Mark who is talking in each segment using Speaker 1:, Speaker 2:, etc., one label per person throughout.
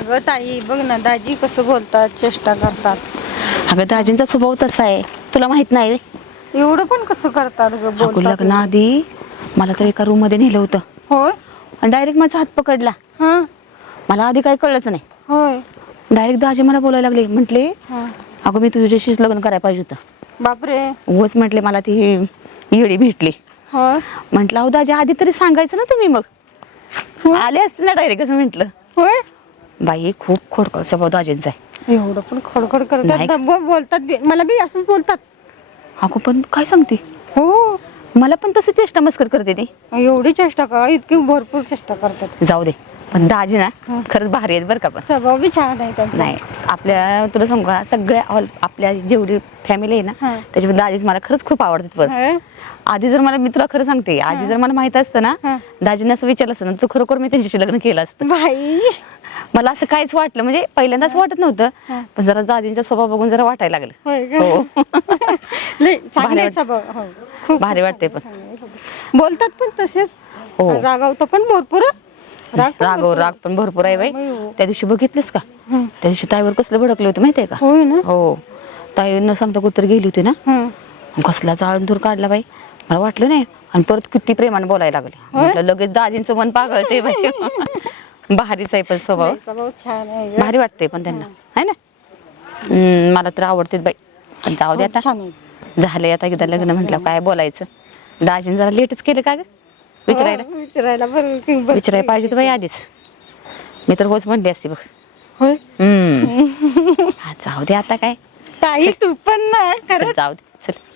Speaker 1: अगं ताई बघ ना, दाजी कसं बोलतात, चेष्टा करतात.
Speaker 2: अगं दाजींचा स्वभाव तसा आहे, तुला माहित नाही?
Speaker 1: एवढं पण कसं करतात ग,
Speaker 2: अगं
Speaker 1: बोलतात.
Speaker 2: लग्नाआधी मला तर एका रूम मध्ये नेलं होतं
Speaker 1: होय.
Speaker 2: आणि डायरेक्ट माझा हात पकडला.
Speaker 1: हा.
Speaker 2: मला आधी काही कळलंच नाही.
Speaker 1: होय.
Speaker 2: डायरेक्ट दाजी मला बोलायला लागले, म्हटले
Speaker 1: हा.
Speaker 2: अगं मी तुझ्याशीच लग्न करायला पाहिजे होतं.
Speaker 1: बापरे.
Speaker 2: उगाच म्हटले मला ती येडी भेटली.
Speaker 1: होय.
Speaker 2: म्हटलं अहो दाजी आधी तरी सांगायचं ना तुम्ही, मग आले असते ना डायरेक्ट असं म्हटलं.
Speaker 1: होय.
Speaker 2: बाई खूप खोडकर स्वभाव दाजींचा आहे.
Speaker 1: एवढं पण खडखड
Speaker 2: नाही.
Speaker 1: करतात, बोलतात मला बी असंच बोलतात.
Speaker 2: अगं पण काय सांगते,
Speaker 1: हो
Speaker 2: मला पण तसं चेष्टा मस्कर करते ती.
Speaker 1: एवढी चेष्टा का, इतकी भरपूर चेष्टा करतात.
Speaker 2: जाऊ दे, पण दाजी ना खरंच भारी आहेत बरं का. पण
Speaker 1: स्वभाव बी छान आहे त्यांचा.
Speaker 2: नाही आपल्या तुला सांगू का, सगळ्या आपल्या जेवढी फॅमिली आहे ना त्याच्यामध्ये दाजीच मला खरंच खूप आवडतात. बरं आधी जर मला, मी तुला खरं सांगते, आधी जर मला माहित असतं ना, दाजींना असं विचारलं असतं ना, तू खरोखर मी त्यांच्याशी लग्न केलं असतं.
Speaker 1: बाई
Speaker 2: मला असं काहीच वाटलं, म्हणजे पहिल्यांदाच वाटत नव्हतं, पण जरा दाजींचा स्वभाव बघून जरा वाटायला लागलं. हो
Speaker 1: चांगले स्वभाव. हो
Speaker 2: भारी वाटते. पण
Speaker 1: बोलतात पण तसेच.
Speaker 2: हो.
Speaker 1: रागावतं पण भरपूर.
Speaker 2: राग पण भरपूर आहे बाई. त्या दिवशी बघितलंस का, त्या दिवशी ताईवर कसलं भडकले होते माहितीये का?
Speaker 1: होय ना.
Speaker 2: हो, ताई न सांगता कुठतरी गेली होती ना, कसला जाळून काढला बाई. मला वाटलं नाही, आणि परत किती प्रेमाने बोलायला लागले. म्हटलं लगेच दाजींचं मन पागळते बाई. भारीच आहे पण स्वभाव,
Speaker 1: छान आहे.
Speaker 2: भारी वाटते पण त्यांना, आहे ना. मला तर आवडते बाई. पण जाऊ दे आता, झालंय आता एकदा लग्न म्हटलं काय बोलायचं. दाजीन जरा लेटच केलं का ग
Speaker 1: विचारायला
Speaker 2: विचारायला पाहिजे होतं बाई आधीच. मी तर होच म्हणली असती बघ.
Speaker 1: होय.
Speaker 2: जाऊ दे आता काय.
Speaker 1: ताई तू पण ना
Speaker 2: चल,
Speaker 1: खरंच.
Speaker 2: जाऊ दे चल.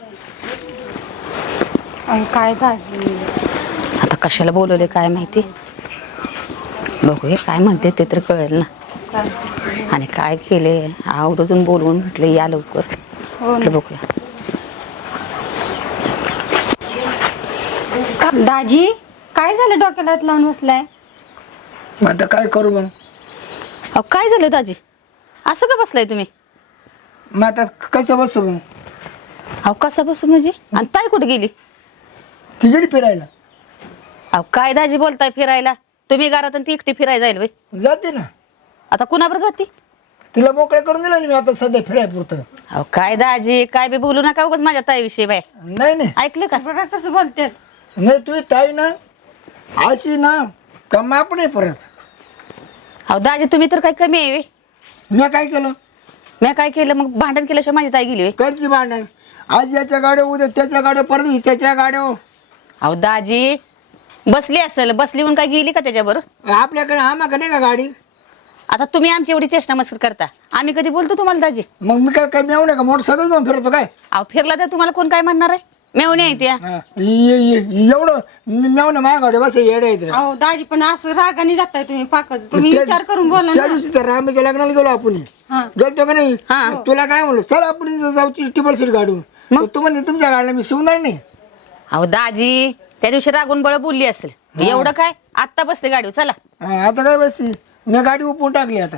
Speaker 1: काय दाजी
Speaker 2: आता कशाला बोलवले काय माहिती. बघूया काय म्हणते ते तर कळेल ना. आणि काय केले, आवडून बोलवून म्हटलं या लवकर. बघूया.
Speaker 1: दाजी काय झालं, डोक्याला हात लावून बसलाय?
Speaker 3: आता काय करू मग?
Speaker 2: अहो काय झालं दाजी, असं का बसलाय तुम्ही?
Speaker 3: मग आता कसं बसू मग?
Speaker 2: अहो कसं बसू म्हणजे, आणि ताई कुठे गेली?
Speaker 3: ती गेली फिरायला.
Speaker 2: अहो काय दाजी बोलताय फिरायला? तुम्ही घरात आणि ती एकटी फिरायला जाईल बाई.
Speaker 3: जाते ना,
Speaker 2: आता कुणाबर जाते?
Speaker 3: तिला मोकळं करून दिलं ना मी आता सध्या फिराय पुरतं.
Speaker 2: अहो काय दाजी, काय बी बोलू नका उगाच माझ्या ताईविषयी बाय.
Speaker 3: नाही नाही
Speaker 2: ऐकलं का?
Speaker 1: बघा कसं बोलते.
Speaker 3: नाही, तुझी ताई ना अशी ना का माप नाही परत.
Speaker 2: अहो दाजी तुम्ही तर काय कमी आहे.
Speaker 3: मी काय केलं?
Speaker 2: मी काय केलं मग? भांडण केल्याशिवाय माझी ताई गेली.
Speaker 3: कंची भांडण, आज याच्या गाड्या उद्या त्याच्या गाड्या, परत त्याच्या गाड्या.
Speaker 2: अहो दाजी बसली असेल, बसली म्हणून काय गेली का त्याच्याबरोबर?
Speaker 3: आपल्याकडे आम्हाला नाही का गाडी?
Speaker 2: आता तुम्ही आमची एवढी चेष्टा मस्कर करता, आम्ही कधी बोलतो तुम्हाला दाजी?
Speaker 3: मग मी काय मेव नाही का, मोटरसायकल घेऊन फिरतो काय?
Speaker 2: अहो फिरला तर तुम्हाला कोण काय म्हणणार आहे? मेवणी आहे त्या.
Speaker 3: एवढं मेव ना माझ्या गाडी बस येडे येते.
Speaker 1: अहो दाजी पण असं रागाने जाताय तुम्ही पाकच. तुम्ही विचार करून बोला
Speaker 3: त्या
Speaker 1: ना.
Speaker 3: दिवशी तर रामेच्या लग्नाला गेलो आपण. गेलतो का नाही? तुला काय म्हणलो, चल आपण जाऊ टिबल सीट गाडून. मग तू म्हणले तुमच्या गाडीला मी शिवणार नाही.
Speaker 2: अहो दाजी त्या दिवशी रागून बळ बोलली असेल, एवढं काय आत्ता बसते गाडीवर चला.
Speaker 3: आता काय बसती, मी गाडी उपवून टाकली आता.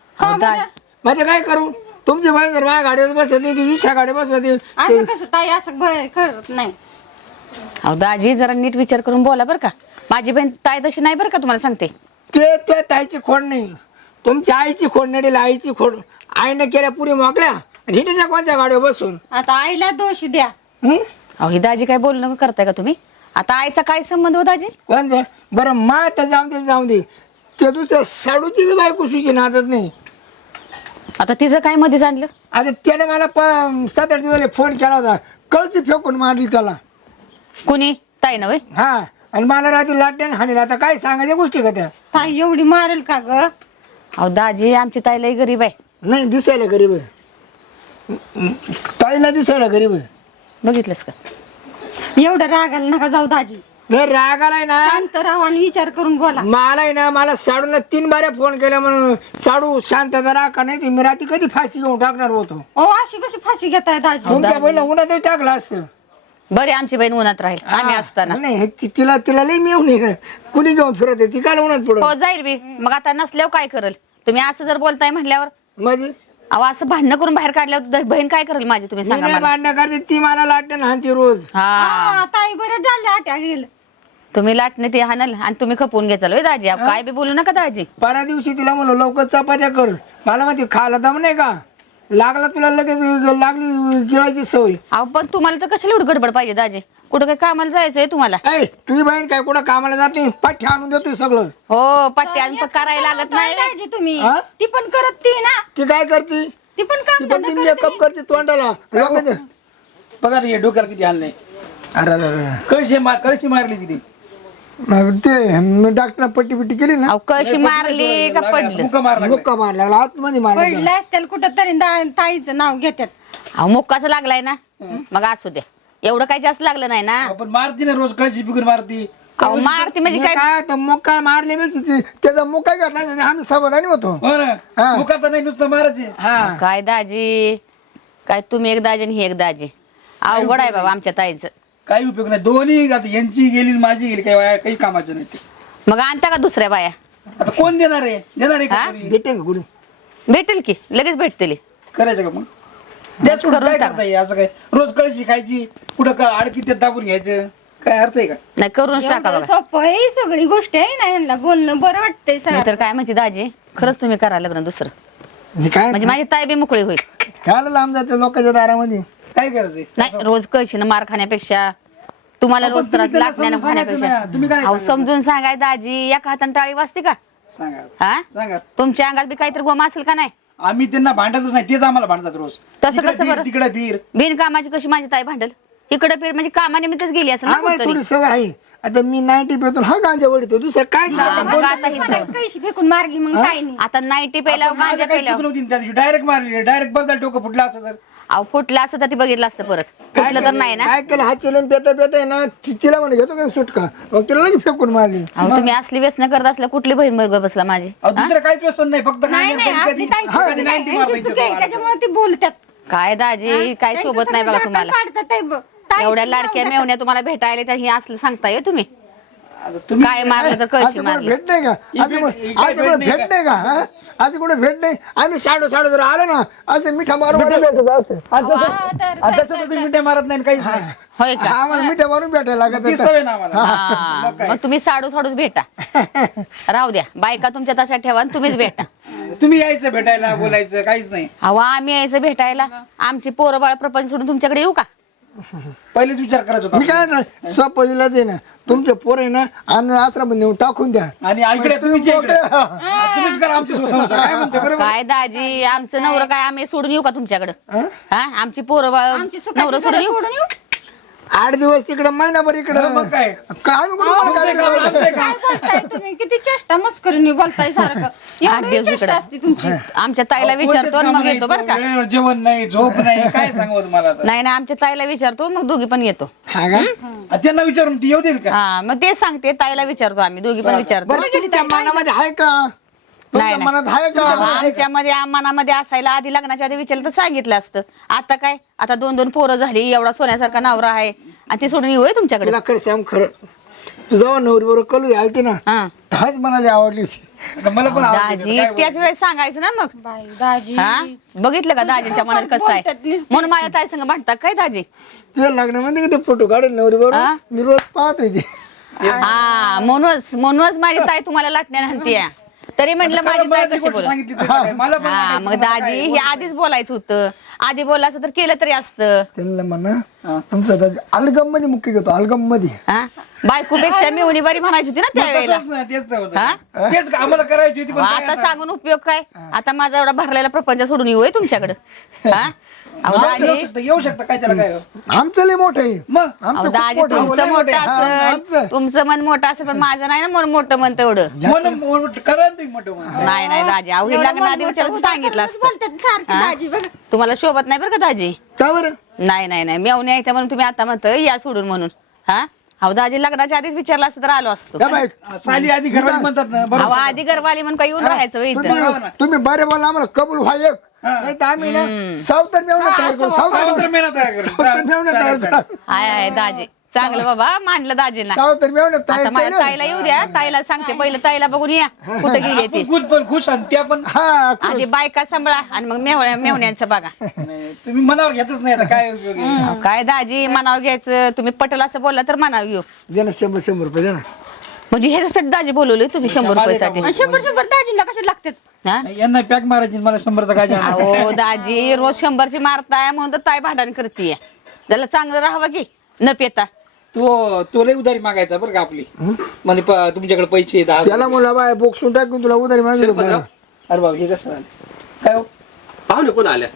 Speaker 3: माझं काय करू, तुमची बाई जर माझ्या गाडीवर बसत नाही, दुसऱ्या गाडीवर बसत
Speaker 1: असं कसं ताई असं करत नाही.
Speaker 2: अहो दाजी जरा नीट विचार करून बोला बरं का. माझी बहीण ताई तशी नाही बरं का, तुम्हाला सांगते.
Speaker 3: ते तुझ्या ताईची खोड नाही, तुमच्या आईची खोड नाही, आईची खोड. आईने केल्या पुरी मोकळ्या आणि हिच्या कोणत्या गाडीवर बसून.
Speaker 1: आता आईला दोष द्या.
Speaker 2: अहो ही दाजी काय बोलणं करताय का तुम्ही? आता आईचा काय संबंध हो दाजी?
Speaker 3: कोणतं बरं, मा तर जाऊ दे ते दुसऱ्या साडूची बी बायको सुशी नाचत नाही.
Speaker 2: आता तिचं काय मध्येच आणलं?
Speaker 3: आता त्याने मला 7-8 दिवस फोन केला होता, कळची फेकून मारली त्याला.
Speaker 2: कुणी? ताई नव्हे?
Speaker 3: हा, आणि मला रात्री लाटण्यान हाणीला. आता काय सांगायच्या गोष्टी का त्या?
Speaker 1: ताई एवढी मारेल का ग?
Speaker 2: अहो दाजी आमची ताई लई गरीब आहे.
Speaker 3: नाही, दिसायला गरीब आहे, ताईला दिसायला गरीब आहे.
Speaker 2: बघितलंस का?
Speaker 1: एवढं रागाला नका जाऊ दाजी.
Speaker 3: नाही, राग आलाय ना,
Speaker 1: शांत राहा आणि विचार करून बोला.
Speaker 3: मला आहे ना, मला साडूला 3 बाऱ्या फोन केला म्हणून साडू शांतता राखा, नाही ती मी रात्री कधी फाशी घेऊन टाकणार होतो.
Speaker 1: ओ अशी कशी फाशी घेताय दाजी?
Speaker 3: तुमच्या बहिणीला उन्हातच टाकलं असतं.
Speaker 2: बरे आमची बहीण उन्हात राहील आम्ही असताना.
Speaker 3: नाही, तिला लई मिळू नये, कुणी घेऊन फिरत आहे ती, काय उन्हात पुढं.
Speaker 2: हो जाईल बी, मग आता नसल्यावर काय करेल? तुम्ही असं जर बोलताय म्हटल्यावर.
Speaker 3: म्हणजे
Speaker 2: अहो असं भांडणं करून बाहेर काढल्यावर बहीण काय करेल माझी, तुम्ही सांगा मला.
Speaker 3: भांडणं करते ती, मला लाटणं हाणती रोज.
Speaker 2: हा
Speaker 1: ताई बरं झालं आट्या गेलं.
Speaker 2: तुम्ही लाटणे ते हाणाल आणि तुम्ही खपवून घ्याल होय दाजी काय बी बोलू नका दाजी
Speaker 3: परा दिवशी तिला म्हणलं लवकर चपात्या कर, मला माहिती खायला दम नाही का, लागला तुला लगेच लागली गिळायची सवय.
Speaker 2: अहो पण तुम्हाला तर कशाला एवढी गडबड पाहिजे दाजी, कुठं काही कामाला जायचंय तुम्हाला?
Speaker 3: ऐ तुझी बहीण काय कुठं कामाला जाते, पाठ्या आणून देतोय सगळं.
Speaker 2: हो पट्ट्या आणि करायला लागत नाही.
Speaker 1: काय दाजी तुम्ही
Speaker 3: हा?
Speaker 1: ती पण करत ती ना,
Speaker 3: ती काय करते,
Speaker 1: ती पण
Speaker 3: ती
Speaker 1: काम
Speaker 3: पण ती मेकअप करते तोंडाला.
Speaker 4: बघा रे डोक्याला किती हाल नाही.
Speaker 3: अरे अरे
Speaker 4: कळशी मारली तिथे
Speaker 3: ते डॉक्टर पट्टी पिट्टी केली ना,
Speaker 2: अहो कशी मारली का पडलं?
Speaker 4: मुका मारला
Speaker 3: मुक्का मारला आतमध्ये मारला.
Speaker 1: पडलं असतील कुठं तरी ताईचं नाव घेतात.
Speaker 2: अहो मुक्काच लागलाय ना, मग असू द्या, एवढं काही जास्त लागलं नाही ना.
Speaker 4: पण मारती ना रोज कळशी बिकून मारती.
Speaker 2: अहो मारती म्हणजे काय?
Speaker 3: काय तर मुक्का मारले त्याचा मुक्का घेतला नाही, आम्ही समाधानी होतो.
Speaker 4: हो ना
Speaker 3: हा.
Speaker 4: मुका तर नाही नुसतं मारायचे.
Speaker 3: हा
Speaker 2: काय दाजी, काय तुम्ही एक दाजी आणि ही एक दाजी, अवघड आहे बाबा आमच्या ताईचं.
Speaker 4: काही उपयोग नाही, दोन्ही आता यांची गेली आणि माझी गेली, काही कामाचं नाही ते.
Speaker 2: मग आणता का दुसऱ्या बाया?
Speaker 4: आता कोण देणार आहे, देणार आहे का
Speaker 2: हा?
Speaker 4: कोणी?
Speaker 3: भेटेल का कुठे?
Speaker 2: भेटेल की लगेच भेटतील.
Speaker 4: करायचं का मग त्याच
Speaker 2: करून
Speaker 4: काय
Speaker 2: टाका.
Speaker 4: करता येईल असं काय, रोज कळशी खायची कुठं का अडकी त्यात दाबून घ्यायचं, काय अर्थ आहे का?
Speaker 2: नाही करूनच टाका
Speaker 1: एवढं
Speaker 2: बघा.
Speaker 1: सोपं आहे सगळी गोष्ट आहे ना, यांना बोलणं बरं वाटतंय सर.
Speaker 2: तर काय म्हणते दाजी, खरंच तुम्ही करा लग्न दुसरं,
Speaker 3: हे काय
Speaker 2: म्हणजे माझी ताई बी मोकळी होईल.
Speaker 3: काय लांब जाते लोकांच्या दारामध्ये.
Speaker 4: काय करायचंय?
Speaker 2: नाही रोज कळशीनं मार खाण्यापेक्षा तुम्हाला रोज त्रास
Speaker 4: त्याला
Speaker 2: लागण्यानं
Speaker 4: समजून सांगायचं
Speaker 2: खाण्यापेक्षा
Speaker 4: ना. तुम्ही काय
Speaker 2: अहो
Speaker 4: सांगायचं?
Speaker 2: समजून सांगाय दाजी, एका हाताने टाळी वाजते का?
Speaker 4: सांगा
Speaker 2: हा
Speaker 4: सांगा.
Speaker 2: तुमच्या अंगात बी काहीतरी गोमा असेल का नाही?
Speaker 4: आम्ही त्यांना भांडतच नाही, तेच आम्हाला भांडतात रोज.
Speaker 2: तसं
Speaker 4: इकडे
Speaker 2: कसं
Speaker 4: फिर,
Speaker 2: बरं?
Speaker 4: तिकडे फिर.
Speaker 2: बिनकामाची कशी माझी ताई भांडल? इकडे फिर म्हणजे कामानिमित्तच गेली असेल ना
Speaker 3: आम्हाला
Speaker 2: कुठतरी.
Speaker 3: थोडी सवय आहे. आता मी 90 पेतो, हा गांजा वडतो, दुसरं काय
Speaker 2: हा, मग आता ही सवय.
Speaker 1: कैशी फेकून मारली मग काय नाही.
Speaker 2: आता 90 पेल्यावर
Speaker 4: माझं
Speaker 2: गांजा
Speaker 4: काही
Speaker 2: पेल्यावर
Speaker 4: चूक नव्हती त्या दिवशी, डायरेक्ट मारली, डायरेक्ट बदल डोकं फुटलं असं तर.
Speaker 2: अहो फुटलं असं तर ती बघितलं असतं परत, फुटलं तर नाही ना.
Speaker 3: काय केलं, हा चिलन पेता पेता आहे ना, तिला म्हणे घेतो का सुटका, मग तिला लगेच फेकून मारली.
Speaker 2: अहो तुम्ही असली व्यसन करत असल्या कुठली बहीण बघ बसला माझी?
Speaker 4: अहो, दुसरं काहीच व्यसन नाही, फक्त
Speaker 1: नाही
Speaker 4: गांजा
Speaker 1: नाही
Speaker 4: कधी-
Speaker 1: आपली
Speaker 4: कधी-
Speaker 1: ताईची चुकी
Speaker 4: कधी
Speaker 1: आहे,
Speaker 4: 90
Speaker 1: यांची
Speaker 4: मारायचं
Speaker 1: चुकी आहे,
Speaker 4: तो
Speaker 1: त्याच्यामुळे ती बोलतात.
Speaker 2: काय दाजी, काय
Speaker 1: त्यांचं
Speaker 2: सोबत नाही
Speaker 1: सगळं
Speaker 2: बघा
Speaker 1: जातं
Speaker 2: तुम्हाला.
Speaker 1: काढतात ताई बघ. ताईचं
Speaker 2: एवढ्या
Speaker 1: नाव
Speaker 2: लाडक्या
Speaker 1: घेतात.
Speaker 2: मेवण्या तुम्हाला भेटायला तर हे असलं सांगताय तुम्ही?
Speaker 4: आता तुम्ही
Speaker 2: काय मारलं तर कळशी
Speaker 3: असं कुठं
Speaker 2: मारली.
Speaker 3: भेट नाही का, असं कुठं भेट नाही का, हा? असं कुठं भेट नाही. आम्ही साडो जर आलो ना, असं मिठा मारून भेटत असं.
Speaker 4: आणि तसं-
Speaker 1: हा, तर-
Speaker 4: आणि तसं तर तुम्ही मिठ्या मारत नाही आणि काहीच नाही.
Speaker 2: होय का?
Speaker 3: आम्हाला मिठा मारून भेटायला
Speaker 4: ती
Speaker 3: लागत.
Speaker 4: सवय ना आम्हाला.
Speaker 2: हा, मग तुम्ही साडूच भेटा. राहू द्या, बायका तुमच्या तशा ठेवा आणि तुम्हीच भेटा.
Speaker 4: तुम्ही यायचं भेटायला, बोलायचं काहीच नाही.
Speaker 2: अहो आम्ही यायचं भेटायला, आमची पोरं बाळ प्रपंच सोडून तुमच्याकडे येऊ का?
Speaker 4: पहिलेच विचार करायचा
Speaker 3: मी
Speaker 4: होता.
Speaker 3: काय नाही, स्वपजीला दे ना, तुमचे पोर आहे ना, आणि आश्रम नेऊन टाकून द्या.
Speaker 4: आणि इकडे तुम्हीच या इकडे. तुम्हीच करा आमची संसार, काय म्हणते बरोबर?
Speaker 2: काय दाजी, आमचं नवरं काय आम्ही सोडून येऊ का तुमच्याकडे?
Speaker 3: हं?
Speaker 2: हा, आमची पोरं बाळ
Speaker 1: आमची सुखाची
Speaker 2: नवरं सोडून
Speaker 1: घरं
Speaker 2: येऊ?
Speaker 1: सोडून येऊ.
Speaker 3: 8 दिवस तिकडं, महिनाभर इकडं.
Speaker 4: मग काय?
Speaker 3: काय मी कुठं
Speaker 4: आमचं
Speaker 3: काय
Speaker 4: काम,
Speaker 3: करायचं?
Speaker 4: आमचं काम.
Speaker 1: काय बोलताय तुम्ही, किती चेष्टा मस्करीने बोलताय सारखं.
Speaker 2: 8
Speaker 1: एवढी
Speaker 2: दिवस
Speaker 1: चेष्टा
Speaker 2: इकडं.
Speaker 1: असते तुमची.
Speaker 2: आमच्या ताईला
Speaker 4: अहो,
Speaker 2: विचारतो
Speaker 4: कोणतेच
Speaker 2: आणि
Speaker 4: कामं
Speaker 2: मग
Speaker 4: नाही,
Speaker 2: येतो बरं का?
Speaker 4: वेळेवर जेवण नाही, झोप नाही, काय सांगू तुम्हाला आता?
Speaker 2: नाही ना, आमच्या ताईला विचारतो मग दोघी पण येतो.
Speaker 3: हा का?
Speaker 4: आणि त्यांना विचारून ती येऊ देईल का?
Speaker 2: हा मग ते सांगते, ताईला विचारतो आम्ही दोघी पण विचारतो.
Speaker 3: बरं तुमच्या मनामध्ये आहे का, तुमच्या
Speaker 2: नाही.
Speaker 3: मनात आहे का?
Speaker 2: आमच्यामध्ये मनामध्ये असायला आधी लग्नाच्या आधी विचारलं तर सांगितलं असतं. आता काय, आता 2 पोरं झाली, एवढा सोन्यासारखा नवरा आहे आणि ती सोडून येऊ तुमच्याकडे?
Speaker 3: तुला खरं सांग, खरं तू जेव्हा नवरी बरोबर कलू आलती ना,
Speaker 2: हा
Speaker 3: हाच मनाला आवडली होती.
Speaker 4: आता मला पण आवडते
Speaker 2: दाजी,
Speaker 4: काय
Speaker 2: त्याच वेळेस सांगायचं ना मग.
Speaker 1: बाई दाजी
Speaker 2: हा बघितलं का दाजीच्या मनात कसं आहे
Speaker 1: बोलतात नुसते.
Speaker 2: म्हणून माझ्या ताई संग भांडतात काय दाजी?
Speaker 3: तुझ्या लग्नामध्ये ते फोटो काढेल नवरी बरोबर,
Speaker 2: हा?
Speaker 3: मी रोज पाहत होती.
Speaker 2: हा म्हणूनच माझी ताई तुम्हाला लाटण्या म्हणतीये. तरी म्हटलं माझी ताई
Speaker 4: मला ती
Speaker 2: कशी
Speaker 4: गोष्ट
Speaker 2: बोल.
Speaker 4: सांगितली तर काय? मला पण
Speaker 2: हा
Speaker 4: वाटायचं,
Speaker 2: मग
Speaker 4: मला
Speaker 2: दाजी
Speaker 4: काय
Speaker 2: हे आधीच बोलायचं होतं. आधी बोलायचं तर केलं तरी असतं.
Speaker 3: त्यांना म्हणा तुमचा दाजी अलगम मध्ये मुक्की घेतो, अलगम मध्ये.
Speaker 2: हा बायकोपेक्षा मिळवणी बरी म्हणायची होती ना
Speaker 4: मग
Speaker 2: त्यावेळेला.
Speaker 4: तसंच नाही, तेच तर होतं.
Speaker 2: हा?
Speaker 4: तेच आम्हाला करायची होती पण काय
Speaker 2: आता
Speaker 4: आता?
Speaker 2: सांगून उपयोग काय? आता माझा एवढा भरलेला प्रपंच सोडून येऊ तुमच्याकडे? हा अहो दाजी,
Speaker 4: येऊ शकता काय त्याला काय?
Speaker 3: आमचं लय मोठं आहे.
Speaker 4: मग
Speaker 2: अहो
Speaker 3: आमचं खूप
Speaker 2: दाजी
Speaker 3: मोठं आहे.
Speaker 2: तुमचं
Speaker 4: लय
Speaker 2: मोठं
Speaker 4: मोठं आहे.
Speaker 3: हा,
Speaker 2: असेल,
Speaker 3: आमचं.
Speaker 2: तुमचं मन मोठं असेल पण माझं नाही ना मन मोठं म्हणतं एवढं.
Speaker 4: मन करा ना तुम्ही मोठं मन.
Speaker 2: नाही नाही दाजी, अहो हे लग्न आधी विचारायचं सांगितलं असतं.
Speaker 1: बोलतात सारखी
Speaker 2: हा?
Speaker 1: दाजी बघ.
Speaker 2: तुम्हाला शोभत नाही बरं का दाजी?
Speaker 3: का बरं?
Speaker 2: नाही मेवणी आहे त्या म्हणून तुम्ही आता म्हणतोय या सोडून म्हणून. हा अहो दाजी लग्नाच्या आधीच विचारलं असतं तर आलो असतो.
Speaker 3: या बाई,
Speaker 4: साली आधी घरवाली म्हणतात ना
Speaker 2: अहो
Speaker 4: बरोबर.
Speaker 2: आधी घरवाली म्हणून काही येऊन राहायचं होय इथं.
Speaker 3: तुम्ही बरे बोला, आम्हाला कबूल व्हा एक. नाही तर आम्ही ना सावतर मेवणं तयार करू, सावतर
Speaker 4: सावत्र मेहनत आहे करून.
Speaker 3: मेवणं तयार करू.
Speaker 2: आहे दाजी चांगलं बाबा मांडलं दाजींना.
Speaker 3: सावतर मेवण्यात
Speaker 2: आता माझ्या ताईला येऊ द्या, ताईला सांगते पहिलं ताईला बघून या कुठे गेली ती.
Speaker 4: आपण खुश पण खुश आणि त्या पण
Speaker 3: हा
Speaker 2: आधी बायका सांभाळा आणि मग मेवण्यांचं बघा.
Speaker 4: नाही, तुम्ही मनावर घेतच नाही आता काय उपयोग आहे?
Speaker 2: अहो, काय दाजी मनाव घ्यायचं, तुम्ही पटेल असं बोलला तर मनाव घेऊ.
Speaker 3: दे ना 100 रुपये दे ना.
Speaker 2: म्हणजे ह्याच्यासाठी दाजी बोलवले तुम्ही 100 रुपयासाठी.
Speaker 1: आणि 100 दाजींना कशाला लागतात?
Speaker 2: हा?
Speaker 4: नाही, यांना पॅक मारायची मला 100चा काय जाणार.
Speaker 2: अहो दाजी रोज 100ची मारताय म्हणून तर ताई भांडण करतीये. त्याला चांगलं राहावं की न पेता.
Speaker 4: तो लय उधारी मागायचा बरं का आपली म्हणे तुमच्याकडे पैसे 10
Speaker 3: त्याला मुला बाय बोक्सून टाकून तुला उधारी मागितलं बरं.
Speaker 4: अरे बाबा हे कसं झालं काय हो?
Speaker 5: पाहुणे कोण आल्या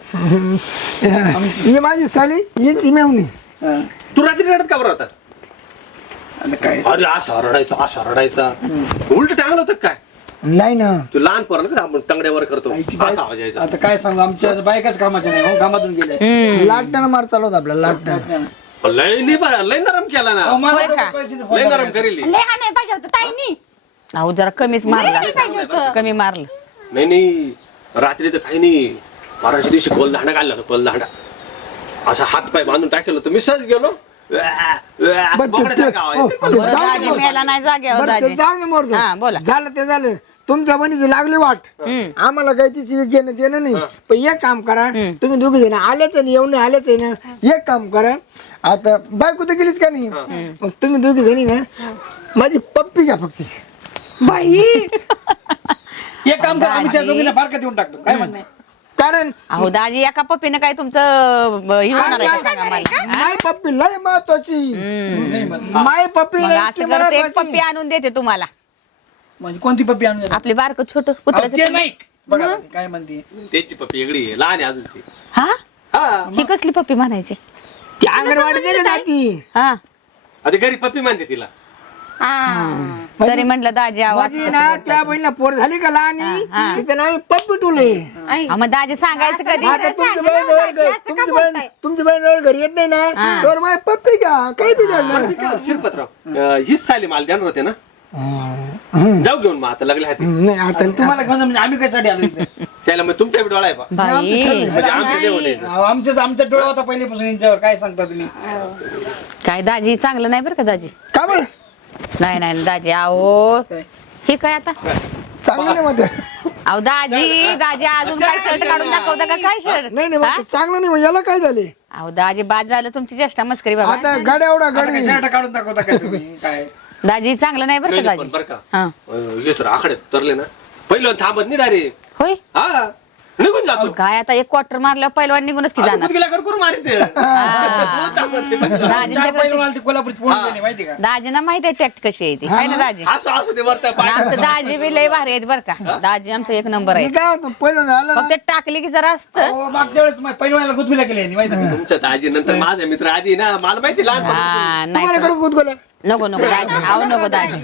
Speaker 3: ही माझी साली यांची मेवणी.
Speaker 4: हा.
Speaker 5: तू रात्री रडत का बरं होता?
Speaker 4: आता काय
Speaker 5: अरे असा रडायचा उलट टांगलं होतं काय?
Speaker 3: नाही ना
Speaker 5: तू लहान पोराला कसं आपण तंगड्यावर करतो असा आवाज यायचा.
Speaker 4: आता काय सांगू आमच्या बायकाच कामाच्या नाही हो कामातून गेल्या
Speaker 3: लाटण्यानं मार चालू होता आपल्याला लाटण्यानं.
Speaker 5: लय नाही बरं, लय नरम केला ना,
Speaker 2: होय का?
Speaker 5: लय नरम करेल.
Speaker 1: लय हाणाय पाहिजे होतं ताईंनी.
Speaker 2: अहो जरा कमीच मारला
Speaker 1: नाही पाहिजे होतं.
Speaker 2: कमी मारलं.
Speaker 5: नाही रात्री तर काही नाही, बाराच्या दिवशी कोल दांडा काढला होता, कोल दांडा असा हात पाय बांधून टाकेल होतं. मी सहज गेलो बोकड्यासारखा आवाज येतो.
Speaker 3: ते
Speaker 2: बरं,
Speaker 3: जाऊ
Speaker 2: दाजी
Speaker 3: दे.
Speaker 2: मेला नाही जाग्यावर
Speaker 3: बरं, ते
Speaker 2: दाजी.
Speaker 3: जाऊ दे मोरदे.
Speaker 2: हा, बोला.
Speaker 3: झालं ते झालं. तुमच्या बहिणीची लागली वाट आम्हाला काही तिची घेणं देणं नाही. पण एक काम करा तुम्ही दोघे जण आलेच नाही येऊन नाही आलेच आहे ना. एक काम करा आता बायको तर गेलीच का नाही मग तुम्ही दोघे जणी ना माझी पप्पी घ्या फक्त.
Speaker 1: बाई
Speaker 4: एक काम करा आम्ही त्या दोघींना फारका देऊन टाकतो काय म्हणणं
Speaker 3: कारण
Speaker 2: अहो दाजी एका पप्पीनं काय तुमचं हे होणार आहे का सांगा मला.
Speaker 3: माय पप्पी लय महत्वाची.
Speaker 4: नाही म्हणत.
Speaker 3: माय पप्पी
Speaker 2: मग
Speaker 3: लय
Speaker 2: असं करते एक
Speaker 3: महत्वाची.
Speaker 2: पप्पी आणून देते तुम्हाला.
Speaker 4: म्हणजे कोणती पप्पी आणून देणार?
Speaker 2: आपली बारक छोट
Speaker 4: अहो,
Speaker 2: कुत्र्याचं.
Speaker 4: ते नाही बघा आता ती काय म्हणते
Speaker 5: त्याची पप्पी वेगळी आहे, लहान आहे अजून ती.
Speaker 2: हा
Speaker 5: हा
Speaker 2: ही कसली पप्पी म्हणायची?
Speaker 3: ती अंगणवाडी दिली जाती.
Speaker 2: हा
Speaker 5: आता घरी पप्पी मानते तिला.
Speaker 2: तरी म्हटलं दाजी आवाज
Speaker 3: माझी ना त्या बहिणीला पोर झाली का लहान तिचं नाव पप्पी टुले.
Speaker 2: मग दाजी सांगायचं कधी?
Speaker 3: आता तुमची बहीण जवळ तुमची बहीण जवळ घरी येत नाही ना तर माझी पप्पी घ्या काही बिघडलं
Speaker 5: शिरपतराव हीच साली माल देणार होते ना, जाऊ घेऊन मग आता लागले हाती.
Speaker 3: नाही आता
Speaker 4: तुम्हाला घेऊन म्हणजे आम्ही कशासाठी आलो इथे
Speaker 5: त्याला मग तुमच्या डोळा आहे बा,
Speaker 2: बाई
Speaker 5: म्हणजे आमचे देव होते.
Speaker 4: अहो, आमचा डोळा होता पहिल्यापासून यांच्यावर काय सांगता तुम्ही
Speaker 2: काय दाजी चांगलं नाही बरं का दाजी.
Speaker 3: का बरं
Speaker 2: नाही नाही दाजी अहो
Speaker 4: काय?
Speaker 2: हे काय आता
Speaker 3: चांगलं नाही म्हणते.
Speaker 2: अहो दाजी दाजी अजून काय शर्ट काढून दाखवता का काय शर्ट?
Speaker 3: नाही नाही म्हणते. चांगलं नाही मग याला काय झाले
Speaker 2: अहो दाजी बाद झालं तुमची चेष्टा मस्करी बाबा.
Speaker 3: आता गाड्या एवढा
Speaker 4: आता
Speaker 3: गाडी
Speaker 4: काय शर्ट काढून दाखवता काय तुम्ही काय
Speaker 2: दाजी चांगलं नाही बरं का
Speaker 5: नाही,
Speaker 2: दाजी.
Speaker 5: पण बरं का
Speaker 2: हा
Speaker 5: हे तर आकडे तरले ना पहिलं थांबत नाही डायरेक्ट.
Speaker 2: होय
Speaker 5: हा निघून जातो.
Speaker 2: काय आता एक क्वार्टर मारल्यावर पहिलवान निघूनच की जाणार.
Speaker 5: गेला करू मारित
Speaker 4: चार पहिलं आले ते कोल्हापूरची पोळी झाली माहिती का
Speaker 2: दाजीना माहित आहे टॅक्ट कशी आहे ती काय ना दाजी.
Speaker 5: असं असू दे वरता
Speaker 2: आणि आमचं दाजी बी लय भारी आहेत बरं का. दाजी आमचं एक नंबर आहे.
Speaker 3: मी काय होतो पहिलं झालं ना.
Speaker 2: फक्त टाकली की जरा असतं.
Speaker 4: अहो, मागच्या वेळेस पहिलवानाला गुदमिला केली यांनी, माहिती का
Speaker 5: तुमच्या दाजी नंतर माझा मित्र आधी ना मला माहिती लहान
Speaker 2: हा नाही
Speaker 3: तुम्हाला करू गुदगुल्या
Speaker 2: नको नको दाजी आहो नको दाजी.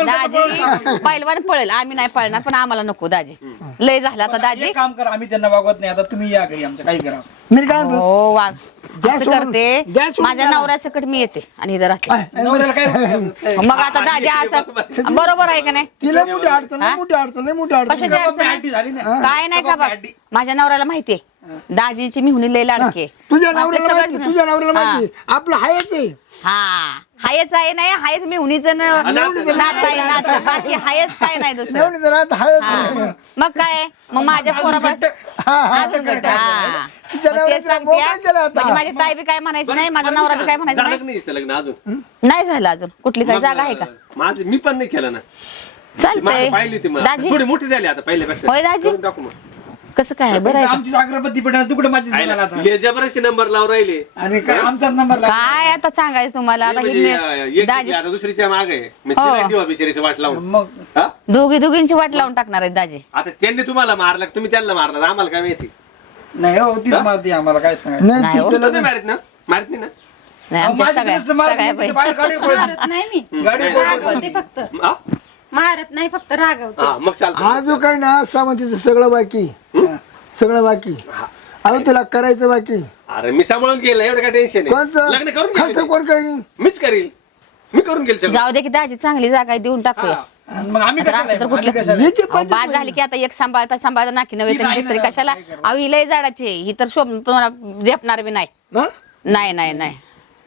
Speaker 2: दाजी पहिलवान पळेल आम्ही नाही पळणार पण आम्हाला नको दाजी. लय झालं आता दाजी.
Speaker 4: एक काम करा आम्ही त्यांना वागवत नाही आता तुम्ही या घरी आमच्या काही करा
Speaker 3: मी काय म्हणतो
Speaker 2: हो वाग
Speaker 3: गॅस
Speaker 2: असं
Speaker 3: सोडून-
Speaker 2: करते
Speaker 3: गॅस सोडून
Speaker 2: माझ्या
Speaker 3: द्या.
Speaker 2: नवऱ्यासकट मी येते आणि इथं राहते.
Speaker 4: नवऱ्याला काय
Speaker 2: मग आता दाजी असं बरोबर आहे का नाही?
Speaker 3: तिला मोठी अडचण नाही मोठी अडचण नाही मोठी अडचण
Speaker 2: कशाची अडचण आहे?
Speaker 4: हड्डी झाली ना
Speaker 2: काय नाही का बा माझ्या नवऱ्याला माहितीये दाजीची मिहुनी लय लाडकी आहे.
Speaker 3: तुझ्या
Speaker 2: आपलं
Speaker 3: नवऱ्याला
Speaker 2: सगळं-
Speaker 3: माहिती तुझ्या नवऱ्याला
Speaker 2: हा.
Speaker 3: माहिती आपलं हायच आहे.
Speaker 2: हा हायच आहे नाही हायच मिहुनीच नात आहे नात बाकी हायच काय नाही दुसरं.
Speaker 3: एवढी जरा आता हायच
Speaker 2: हा.
Speaker 3: आहे.
Speaker 2: मग काय मग माझ्या पोराबाळ
Speaker 3: हा, हा.
Speaker 2: अजून घट्ट. हा.
Speaker 3: तिच्या
Speaker 2: मग तेच
Speaker 3: नवऱ्याचं
Speaker 2: सांगते
Speaker 3: मोकळं केलं
Speaker 2: हा.
Speaker 3: आता.
Speaker 2: म्हणजे माझी ताई बी काय म्हणायची नाही माझा नवरा बी काय म्हणायचं
Speaker 5: झालं
Speaker 2: नाही.
Speaker 5: की नाही हिचं लग्न अजून?
Speaker 2: नाही झालं अजून कुठली काही जागा आहे का?
Speaker 5: माझं मी पण नाही केलं ना.
Speaker 2: चालतंय
Speaker 5: माझं पाहिली होती मला.
Speaker 2: दाजी
Speaker 5: थोडी मोठी झाली आता पहिल्यापेक्षा.
Speaker 2: होय दाजी?
Speaker 5: करून टाकू मग.
Speaker 2: कसं काय बरं आहे का?
Speaker 4: आमची अगरबत्ती पेटणार तुकडे माझी
Speaker 5: आईला,
Speaker 4: आता
Speaker 5: हे जबरदस्ती नंबर लावून राहिले.
Speaker 4: आणि काय आमचाच नंबर
Speaker 2: काय आता सांगायचं तुम्हाला आता
Speaker 5: म्हणजे,
Speaker 2: ही
Speaker 5: एक
Speaker 2: दाजी
Speaker 5: आता दुसरीच्या मागे आहे. मी
Speaker 2: हो.
Speaker 5: तिला दिवा बिचारीची वाट लावून.
Speaker 4: मग
Speaker 5: हा?
Speaker 2: दोघींची वाट लावून टाकणार आहेत दाजी.
Speaker 5: आता त्यांनी तुम्हाला मारलं तुम्ही त्यांना मारणार आम्हाला काय माहिती.
Speaker 4: नाही हो तीच मारती आम्हाला काय सांगायचं
Speaker 3: नाही
Speaker 2: नाही हो.
Speaker 3: तिचं
Speaker 5: तुम्ही मारित ना मारित नाही ना.
Speaker 2: नाही
Speaker 4: अहो,
Speaker 2: आमच्या
Speaker 4: माझ्या
Speaker 2: सगळ्या
Speaker 4: दिवस मारत
Speaker 2: सगळ्या
Speaker 4: नाही, तिथे बाहेर गाडी पळते.
Speaker 1: मारत नाही मी
Speaker 4: गाडी
Speaker 1: रागवते फक्त
Speaker 5: हा?
Speaker 1: मारत नाही फक्त रागवते.
Speaker 5: हा, मग चालतं.
Speaker 3: हा जो काही ना सहमतीचं सगळं बाकी सगळं बाकी अहो तिला करायचं बाकी
Speaker 5: अरे मी सांभाळून गेलं एवढं काय टेन्शन आहे.
Speaker 3: कोणचं
Speaker 5: लग्न करून
Speaker 3: खर्च
Speaker 5: गेले
Speaker 3: कोण करीन
Speaker 5: मीच करील. मी करून गेल सगळं.
Speaker 2: जाऊ दे की दाजी चांगली जागा आहे, देऊन टाकूया.
Speaker 4: आणि मग आम्ही
Speaker 2: आता
Speaker 4: कशाला
Speaker 2: असं तर
Speaker 4: आहे?
Speaker 2: कुठलं-
Speaker 4: आम्ही कशाला आहे?
Speaker 3: याची
Speaker 2: अहो, बाद झाली की आता एक सांभाळता सांभाळता नाकी नव्हे
Speaker 4: ती
Speaker 2: तर
Speaker 4: नाही
Speaker 2: दुसरी
Speaker 4: ना,
Speaker 2: कशाला
Speaker 4: काय करावं?
Speaker 2: अहो ही लय झाडाची आहे. ही तर शोभ तुम्हाला झेपणार बी नाही.
Speaker 3: हा?
Speaker 2: नाही नाही नाही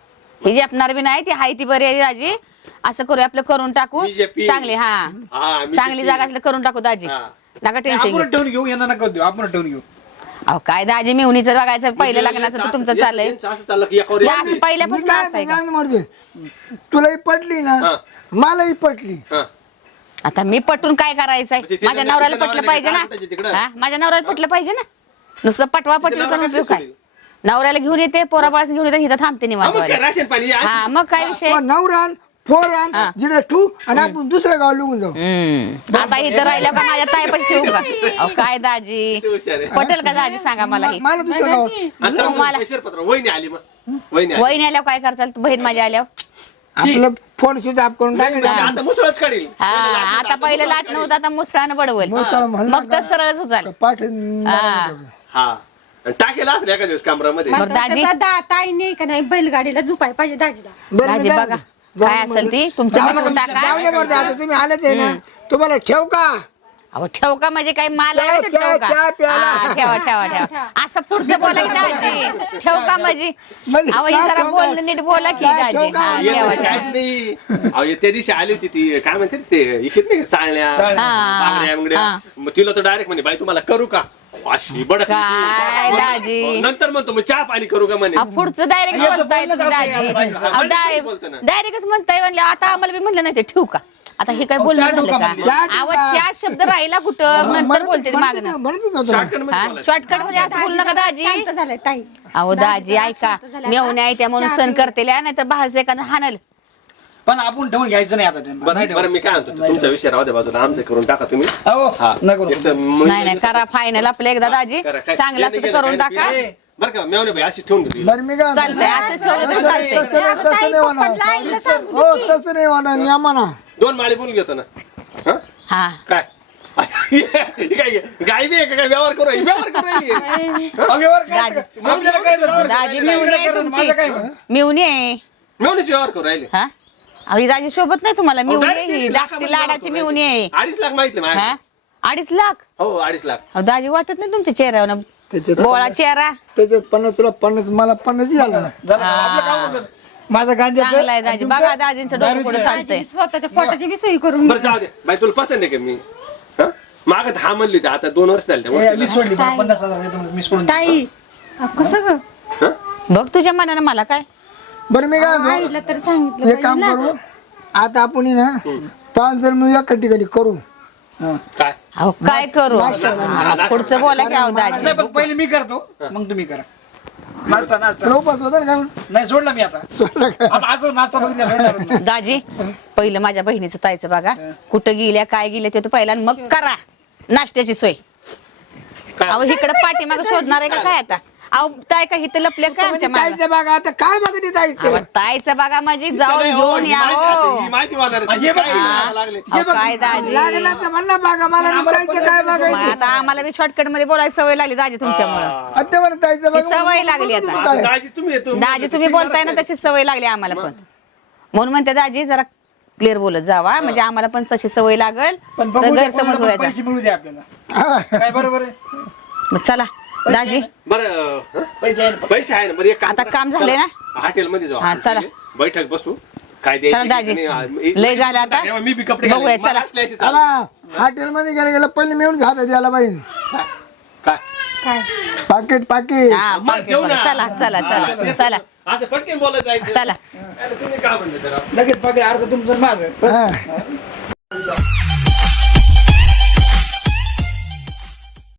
Speaker 2: हे झेपणार बी नाही ती हाय ती बरी आहे दाजी. असं करूया आपलं करून टाकू
Speaker 5: BJP.
Speaker 2: चांगली.
Speaker 5: हा,
Speaker 2: हा
Speaker 5: BJP.
Speaker 2: चांगली जागा असलं करून टाकू दाजी.
Speaker 5: हा.
Speaker 2: नका टेन्शन घेऊ.
Speaker 4: आपण ठेवून घेऊ यांना नका देऊ आपण ठेवून घेऊ.
Speaker 2: अहो काय दाजी मेहुणीचं बघायचं पहिलं लग्नाचं तर तुमचं चाललंय.
Speaker 5: असं चाललं की एकावर
Speaker 2: हे
Speaker 5: एक.
Speaker 2: असं
Speaker 3: मी
Speaker 2: पहिल्यापासून
Speaker 3: काय
Speaker 2: असं आहे का?
Speaker 3: सांगतो म्हणते, तुलाही पटली ना
Speaker 5: हा.
Speaker 3: मलाही पटली.
Speaker 5: हा.
Speaker 2: आता मी पटून काय करायचंय?
Speaker 5: म्हणजे तिचं
Speaker 2: माझ्या
Speaker 5: लग्न
Speaker 2: नवऱ्याला
Speaker 5: तिच्या
Speaker 2: पटलं
Speaker 5: नावाने
Speaker 2: पाहिजे
Speaker 5: काय करायचं तिकडं?
Speaker 2: ना. हा माझ्या नवऱ्याला पटलं पाहिजे ना. नुसतं पटवा पटवी
Speaker 5: तिचं
Speaker 2: करून
Speaker 5: नाव
Speaker 2: उपयोग
Speaker 5: काय
Speaker 2: काय? नवऱ्याला घेऊन येते पोराबाळास घेऊन येते इथं थांबते
Speaker 5: हा,
Speaker 2: निवांत
Speaker 5: मग काय,
Speaker 2: वाली.
Speaker 5: राशन पाणी
Speaker 2: हा मग काय विषय.
Speaker 3: तो नवरान फोरान
Speaker 2: हा.
Speaker 3: जिथे ठू आणि आपण दुसऱ्या गावाला निघून जाऊ.
Speaker 2: आता इथं राहिल्या का माझ्या ताईपाशी ठेवू का? अहो काय दाजी
Speaker 5: हुशार आहे.
Speaker 2: पटेल का दाजी सांगा मला ही.
Speaker 3: मला दुसऱ्या गावात
Speaker 5: आणि चला,
Speaker 2: मला-
Speaker 5: पैशापत्र वहिनी आली मग वहिनी आली.
Speaker 2: वहिनी आल्यावर काय करचाल बहीण माझी आल्यावर?
Speaker 3: आपलं फोन स्विच ऑफ करून
Speaker 5: म्हणजे
Speaker 3: टाकायचं.
Speaker 5: आता मुसळच काढील.
Speaker 2: हा आता पहिलं लाट नव्हतं आता मुसळानं बडवल.
Speaker 3: मुसळ म्हणला
Speaker 2: मग तर
Speaker 3: का?
Speaker 2: सरळच उचाल.
Speaker 3: पाठ
Speaker 2: हा.
Speaker 5: हा आणि टाकेला असेल एका दिवस कामरामध्ये.
Speaker 2: बरं, दाजी.
Speaker 1: ताईने का नाही बैलगाडीला झुपाय पाहिजे दाजीला.
Speaker 3: बरं,
Speaker 2: दाजी
Speaker 3: जाऊ
Speaker 2: बघा
Speaker 3: दे.
Speaker 2: काय असेल ती तुमचं
Speaker 3: जाऊ
Speaker 2: मिटवून
Speaker 3: दे,
Speaker 2: टाका.
Speaker 3: जाऊ दे बरं, आता तुम्ही आलेच आहे ना तुम्हाला ठेव का
Speaker 2: अहो ठेव का म्हणजे काय माल
Speaker 3: चहा-
Speaker 2: आहे ठेव का?
Speaker 3: चहा प्यायला.
Speaker 2: हा, ठेवा ठेवा ठेवा असं पुढचं बोला की दाजी ठेव का म्हणजे
Speaker 3: म्हणजे
Speaker 2: अहो हे
Speaker 3: चहा
Speaker 2: जरा
Speaker 3: ठेव का?
Speaker 2: बोलणं नीट बोला की
Speaker 3: चहा
Speaker 2: दाजी.
Speaker 3: ठेव का?
Speaker 2: हा
Speaker 5: येत
Speaker 2: ठेवा
Speaker 5: नाही,
Speaker 2: ठेवा.
Speaker 5: काहीच नाही. अहो त्या दिवशी आली होती ती काय म्हणते ते इकडे नाही का, चाळण्या
Speaker 2: हा.
Speaker 5: बांगड्या बिंगड्या.
Speaker 2: हा.
Speaker 5: मग तिला तर डायरेक्ट म्हणे बाई तुम्हाला करू का अशी बडक
Speaker 2: काय दाजी?
Speaker 5: नंतर म्हणतो मग चहा पाणी करू का म्हणे.
Speaker 2: अहो, पुढचं डायरेक्ट
Speaker 4: याचं
Speaker 2: म्हणताय
Speaker 4: बोलणं
Speaker 2: तुम्ही
Speaker 4: असं आहे,
Speaker 2: दाजी.
Speaker 4: आता
Speaker 2: अहो,
Speaker 5: बाईला बोलतो ना.
Speaker 2: डायरेक्टच म्हणताय म्हणलं आता आम्हाला बी म्हणलं नाही ते ठेवू का? आता हे काय
Speaker 4: अहो,
Speaker 2: बोलणं
Speaker 4: चहा
Speaker 2: झालं
Speaker 4: ठेवू का
Speaker 2: का?
Speaker 4: म्हणजे?
Speaker 3: चहा ठेवू
Speaker 2: अहो
Speaker 3: का?
Speaker 2: चहा शब्द राहिला कुठं नंतर बोलते ते मागणं.
Speaker 3: म्हणतच होतो.
Speaker 5: शॉर्टकट मध्ये
Speaker 2: हा
Speaker 5: बोलायचं.
Speaker 2: शॉर्टकट मध्ये असं बोलू नका दाजी.
Speaker 1: शांत झालाय ताई.
Speaker 2: अहो दाजी ऐका
Speaker 1: शांत झालाय.
Speaker 2: मेवणे आहे त्या म्हणून सण करते नाही तर बाहेरचं एखादं हाणल.
Speaker 4: पण आपण ठेवून घ्यायचं नाही आता त्यांना. नाही
Speaker 5: बरं मी काय म्हणतो तुमचा विषय राहू द्या बाजूला आमचं करून टाका तुम्ही.
Speaker 4: अहो,
Speaker 5: हा
Speaker 4: नको
Speaker 5: एक तर
Speaker 2: नाही नाही करा फायनल आपलं एकदा दाजी
Speaker 5: करा, काय-
Speaker 2: चांगलं असं तर
Speaker 5: गेलं,
Speaker 2: करून
Speaker 5: काय-
Speaker 2: टाका.
Speaker 5: काय- बरं का मेवणे भाई अशी ठेवून घेतली.
Speaker 3: बरं मी काय
Speaker 2: चालतंय असं ठेवलं तर चालतंय.
Speaker 3: तसं नाही होणार. हो तसं नाही होणार मी आम्हाला
Speaker 5: 2 माळी बोलून घेतो ना. हा?
Speaker 2: हा
Speaker 5: काय हे काय गाय बी आहे का काय व्यवहार करू राहिली? व्यवहार करू राहिली.
Speaker 4: अहो, व्यवहार करायचं.
Speaker 2: दाजी.
Speaker 4: आपल्याला करायचं.
Speaker 2: दाजी मिळून आहे
Speaker 4: माझं काय
Speaker 2: तुमची मिळून आहे.
Speaker 5: मेवणीच व्यवहार करू राहिले.
Speaker 2: हा अहो ही दाजी सोबत नाही तुम्हाला
Speaker 5: अहो,
Speaker 2: मिळून
Speaker 5: direct
Speaker 2: आहे ही
Speaker 5: ते
Speaker 2: धाकटी
Speaker 5: लाखामध्ये
Speaker 2: लाडाची
Speaker 5: व्यवहार
Speaker 2: मिळून
Speaker 5: करू
Speaker 2: आहे.
Speaker 5: राहिले. 2.5 लाख माहितले
Speaker 2: हा
Speaker 5: माझ्या.
Speaker 2: 2.5 लाख.
Speaker 5: हो 2.5 लाख.
Speaker 2: अहो दाजी वाटत नाही तुमच्या चेहऱ्यावर
Speaker 3: त्याच्यात
Speaker 2: बोळा चेहरा
Speaker 3: त्याच्यात 50 तुला 50 मला 50 झाला
Speaker 4: झालं, आपलं काम होतं. माझं गांजा
Speaker 2: चांगला आहे दाजी बघा दाजींचं डोकं पुढे चालतंय.
Speaker 1: स्वतःच्या पोटाची बी सोयी करून
Speaker 5: बरं जाऊ दे बाई तुला पसंत आहे का मी हा? मागं 10 म्हणली होती आता 2 वर्ष झाले त्या
Speaker 4: मी
Speaker 5: गोष्टीला.
Speaker 4: सोडली 50,000 देतो, मी सोडून देतो.
Speaker 1: ताई कसं ग
Speaker 5: हा?
Speaker 2: बघ तुझ्या मनानं मला काय.
Speaker 3: बरं मी काय म्हणतो,
Speaker 1: आईला तर सांगितलं
Speaker 3: एक काम
Speaker 1: पाहिजे ना.
Speaker 3: करू आता आपण ना 5 जण मिळून एका ठिकाणी करू.
Speaker 5: काय
Speaker 2: अहो काय करू हा, पुढचं बोला की अहो दाजी.
Speaker 4: नाही पण पहिले मी करतो मग तुम्ही करा. नाचता नाचता
Speaker 3: तुला उपास होता ना का
Speaker 4: नाही सोडला मी आता
Speaker 3: सोडला का?
Speaker 4: आता असं नाचता बघितलं सोडणारच नाही.
Speaker 2: दाजी पहिलं माझ्या बहिणीचं ताईचं बघा कुठं गेल्या काय गेल्या ते तर पहिला आणि मग करा नाश्त्याची सोय.
Speaker 5: काय?
Speaker 2: अहो इकडे पाठीमाग सोडणार आहे का काय आता? अहो ताय का इथं लपल्या काय आमच्या मागं?
Speaker 3: ताईचं बघा आता काय बघते ताईचं
Speaker 2: अहो, ताईचं बघा माझी जाऊन
Speaker 5: नाही, हो,
Speaker 2: घेऊन
Speaker 5: ही
Speaker 2: या
Speaker 5: माहिती-
Speaker 2: हो.
Speaker 5: आता ही माहिती वाहणार आहे.
Speaker 4: हे बघ,
Speaker 5: काय
Speaker 2: हा.
Speaker 5: लागले.
Speaker 2: अहो, काय दाजी
Speaker 3: लग्नाचं म्हणणं बघा मला नाही ताईचं काय
Speaker 2: मग
Speaker 3: बघायचं
Speaker 2: आता आम्हाला बी शॉर्टकट मध्ये बोलायची सवय लागली दाजी तुमच्यामुळं.
Speaker 3: आता बरं ताईचं
Speaker 2: ही
Speaker 3: बघा
Speaker 2: सवय लागली आता.
Speaker 5: आता दाजी तुम्ही
Speaker 2: दाजी तुम्ही बोलताय ना तशी सवय लागली आम्हाला पण म्हणून म्हणते दाजी जरा क्लिअर बोलत जावा म्हणजे आम्हाला पण तशी सवय लागल
Speaker 4: पण
Speaker 2: तर
Speaker 4: बघू द्या,
Speaker 2: गैरसमज
Speaker 4: कोणाला पण
Speaker 2: व्हायचा.
Speaker 4: पैसे मिळू द्या आपल्याला.
Speaker 3: हा.
Speaker 4: काय बरोबर आहे
Speaker 2: मग चला दाजी
Speaker 5: बरं हं?
Speaker 4: पैसे आहे ना.
Speaker 5: पैसे आहे ना बरं एक
Speaker 2: आता
Speaker 5: करा.
Speaker 2: काम झालंय ना?
Speaker 5: हॉटेलमध्ये जाऊ
Speaker 2: हा, चला.
Speaker 5: बैठक बसू काय
Speaker 2: चला
Speaker 5: द्यायचं
Speaker 2: दाजी.
Speaker 5: नाही.
Speaker 2: लय झालं आता.
Speaker 5: तेव्हा मी बी कपडे
Speaker 2: बघूया,
Speaker 5: घालेन. मला
Speaker 2: चला.
Speaker 5: असल्याचे चालेल.
Speaker 3: चला हॉटेलमध्ये गेलं पहिले मिळून हातात यायला पाहिजे
Speaker 5: काय
Speaker 1: काय
Speaker 3: पाकिट पाकिट
Speaker 2: हा
Speaker 5: बरं,
Speaker 2: पाकीट
Speaker 5: घेऊ
Speaker 2: बघा.
Speaker 5: ना.
Speaker 2: चला चला चला चला
Speaker 5: असं पटकन बोलत जायचं
Speaker 2: चला
Speaker 5: अरे, तुम्ही काय म्हणले जरा
Speaker 4: लगेच पकडे अर्ध तुमचं आणि माझं
Speaker 3: हा.